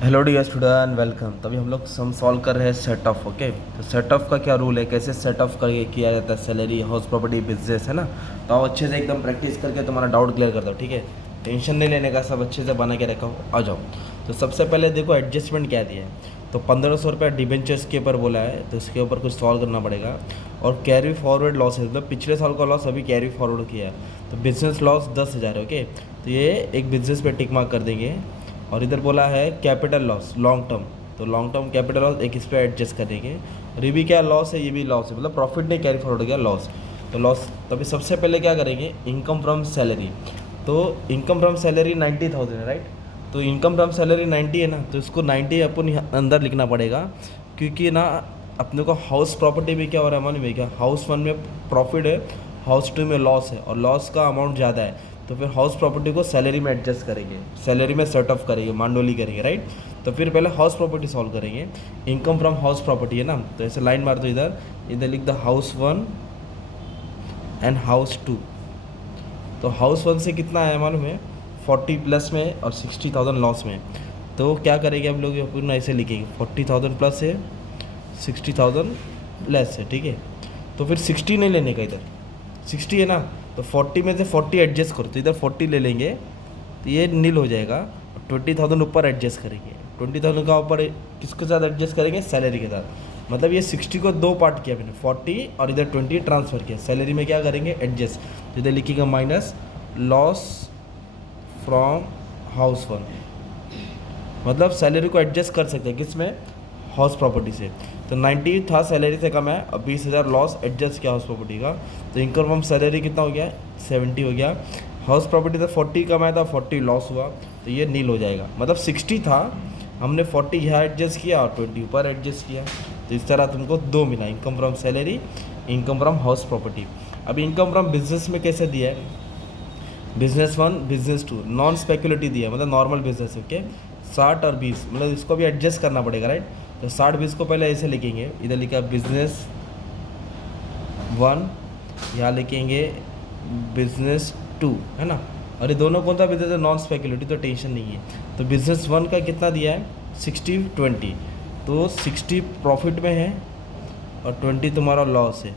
Hello dear student, welcome. तभी हम लोग सम सॉल्व कर रहे हैं सेट ऑफ। ओके, तो सेट ऑफ का क्या रूल है, कैसे सेट ऑफ करके किया जाता है, सैलरी, हाउस प्रॉपर्टी, बिजनेस, है ना। तो आप अच्छे से एकदम प्रैक्टिस करके तुम्हारा डाउट क्लियर कर दो, ठीक है। टेंशन नहीं लेने का, सब अच्छे से बना के रखा हो, आ जाओ। तो सबसे पहले देखो एडजस्टमेंट क्या दिया है। तो 1500 रुपया डिबेंचर्स के ऊपर बोला है, तो इसके ऊपर कुछ सॉल्व करना पड़ेगा। और कैरी फॉरवर्ड लॉस है, मतलब पिछले साल का लॉस अभी कैरी फॉरवर्ड किया है। तो बिजनेस लॉस 10,000 है। ओके, तो ये एक बिजनेस पे टिक मार्क कर देंगे। और इधर बोला है कैपिटल लॉस लॉन्ग टर्म, तो लॉन्ग टर्म कैपिटल लॉस एक इस पर एडजस्ट कर देंगे। और ये भी क्या लॉस है, ये भी लॉस है, मतलब प्रॉफिट नहीं कैरी फॉरवर्ड गया, लॉस। तो लॉस, तभी सबसे पहले क्या करेंगे, इनकम फ्रॉम सैलरी। तो इनकम फ्रॉम सैलरी 90,000 है, राइट। तो इनकम फ्रॉम सैलरी 90 है ना, तो इसको 90 अपन अंदर लिखना पड़ेगा। क्योंकि ना अपने को हाउस प्रॉपर्टी में क्या हो रहा है मालूम है क्या, हाउस 1 में प्रॉफिट है, हाउस 2 में लॉस है, और लॉस का अमाउंट ज़्यादा है। तो फिर हाउस प्रॉपर्टी को सैलरी में एडजस्ट करेंगे, सैलरी में सेट ऑफ करेंगे, मांडोली करेंगे, राइट। तो फिर पहले हाउस प्रॉपर्टी सॉल्व करेंगे। इनकम फ्रॉम हाउस प्रॉपर्टी है ना, तो ऐसे लाइन मार दो, इधर इधर लिख दो हाउस 1 एंड हाउस 2। तो हाउस 1 से कितना आया मालूम है, 40 प्लस में और 60,000 लॉस में। तो क्या करेंगे हम लोग, पूर्ण ऐसे लिखेंगे 40,000 प्लस है, 60,000 प्लस है, ठीक है। तो फिर 60 नहीं लेने का, इधर 60 है ना, तो 40 में से 40 एडजस्ट करो, तो इधर 40 ले लेंगे, तो ये नील हो जाएगा। 20,000 ऊपर एडजस्ट करेंगे, 20,000 का ऊपर किसके साथ एडजस्ट करेंगे, सैलरी के साथ। मतलब ये 60 को दो पार्ट किया मैंने, 40 और इधर 20 ट्रांसफ़र किया, सैलरी में क्या करेंगे, एडजस्ट। तो इधर लिखिएगा माइनस लॉस फ्रॉम हाउस 1, मतलब सैलरी को एडजस्ट कर सकते हैं किस में, हाउस प्रॉपर्टी से। तो 90 था, सैलरी से कम है, अब 20,000 लॉस एडजस्ट किया हाउस प्रॉपर्टी का। तो इनकम फ्रॉम सैलरी कितना हो गया, 70 हो गया। हाउस प्रॉपर्टी से 40 कमाया था, 40 लॉस हुआ, तो ये नील हो जाएगा। मतलब 60 था, हमने 40 यहाँ एडजस्ट किया और 20 ऊपर एडजस्ट किया। तो इस तरह तुमको दो मिला, income from salary, income from house property. अब इनकम फ्रॉम बिजनेस में कैसे दिया है, बिजनेस 1 बिजनेस 2 नॉन स्पेकुलेटिव दिया है, मतलब नॉर्मल बिजनेस है। ओके, 60 और 20, मतलब इसको भी एडजस्ट करना पड़ेगा, राइट। तो 60-20 को पहले ऐसे लिखेंगे, इधर लिखा बिजनेस 1, यहाँ लिखेंगे बिजनेस 2, है ना। और ये दोनों कौन सा बिजनेस है, नॉन स्पेकुलेटिव, तो टेंशन नहीं है। तो बिजनेस 1 का कितना दिया है, 60-20, तो 60 प्रॉफिट में है और 20 तुम्हारा लॉस है।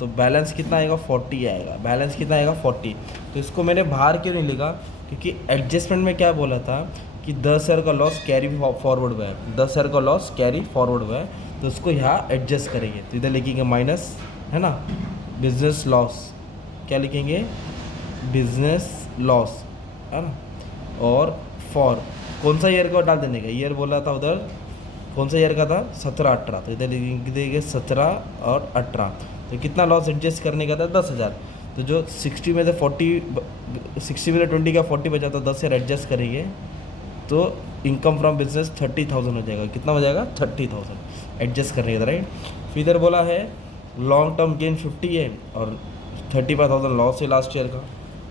तो बैलेंस कितना आएगा, 40 आएगा। बैलेंस कितना आएगा, 40। तो इसको मैंने बाहर क्यों नहीं लिखा, क्योंकि एडजस्टमेंट में क्या बोला था कि 10,000 का लॉस कैरी फॉरवर्ड हुआ है, 10,000 का लॉस कैरी फॉरवर्ड हुआ है, तो उसको यहाँ एडजस्ट करेंगे। तो इधर लिखेंगे माइनस, है ना, बिजनेस लॉस, क्या लिखेंगे, बिजनेस लॉस, है ना। और फॉर कौन सा ईयर को डाल देने का, ईयर बोला था उधर, कौन सा ईयर का था, 17-18, तो इधर लिखेंगे 17 और 18। तो कितना लॉस एडजस्ट करने का था, 10,000। तो जो 60 में से 40, 60 में से 20 का 40 बचा, तो 10 ईयर एडजस्ट करेंगे, तो इनकम फ्रॉम बिजनेस 30,000 हो जाएगा। कितना हो जाएगा, 30,000 एडजस्ट करने का, राइट। फिर इधर बोला है लॉन्ग टर्म गेन 50 है और 35,000 लॉस है लास्ट ईयर का।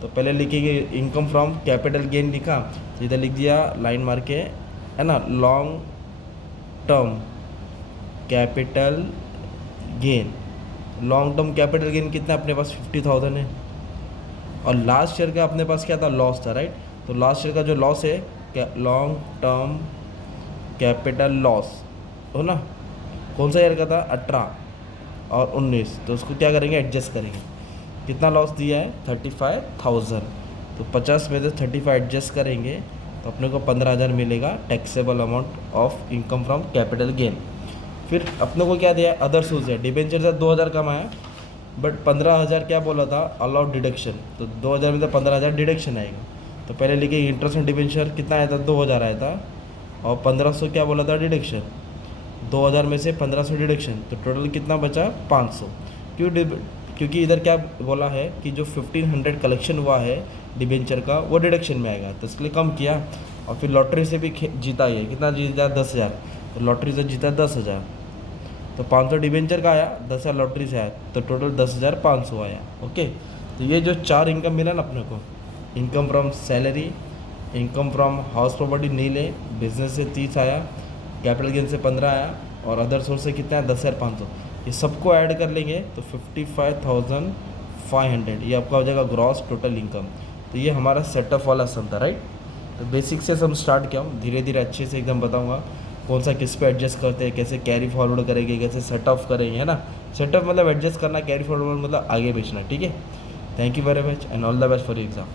तो पहले लिखेंगे इनकम फ्रॉम कैपिटल गेन, लिखा तो इधर लिख दिया लाइन मार के, है ना, long term capital gain. Long term capital gain कितना अपने पास, 50,000 है। और लास्ट ईयर का अपने पास क्या था, लॉस था, राइट। तो लास्ट ईयर का जो लॉस है, क्या, लॉन्ग टर्म कैपिटल लॉस हो ना, कौन सा ईयर का था, 18 और 19। तो उसको क्या करेंगे, एडजस्ट करेंगे। कितना लॉस दिया है, 35,000। तो 50 में से 35 एडजस्ट करेंगे, तो अपने को 15,000 मिलेगा taxable amount of income from capital gain. फिर अपने को क्या दिया है, अदर सोर्स है, डिबेंचर से 2,000 कम आया, बट 15,000 क्या बोला था, अलाउड डिडक्शन। तो 2,000 में से 15,000 डिडक्शन आएगा। तो पहले लिखे इंटरेस्ट एंड डिबेंचर कितना आया था, 2,000 आया था, और 1,500 क्या बोला था, डिडक्शन। 2,000 में से 1,500 डिडक्शन, तो टोटल कितना बचा, 500। क्योंकि इधर क्या बोला है कि जो 1,500 कलेक्शन हुआ है डिबेंचर का, वो डिडक्शन में आएगा, तो इसलिए कम किया। और फिर लॉटरी से भी जीता है, कितना जीता, 10,000। तो लॉटरी से जीता 10,000, तो 500 डिबेंचर का आया, 10,000 लॉटरी से आया, तो टोटल 10,500 आया। ओके, तो ये जो 4 इनकम मिला ना अपने को, income from salary, income from house property नहीं ले, बिजनेस से 30 आया, कैपिटल गेन से 15 आया, और अदर सोर्स से कितना है, 10,500। ये सबको ऐड कर लेंगे तो 55,500, ये आपका हो जाएगा ग्रॉस टोटल इनकम। तो ये हमारा सेटअप वाला सम था, राइट। तो बेसिक से हम स्टार्ट किया हूँ, धीरे धीरे अच्छे से एकदम बताऊँगा कौन सा किस पे एडजस्ट करते हैं, कैसे कैरी फॉरवर्ड करेंगे, कैसे सेट ऑफ करेंगे, है ना। सेटअप मतलब एडजस्ट करना, कैरी फॉरवर्ड मतलब आगे बेचना, ठीक है। Thank you very much and all the best for your exam.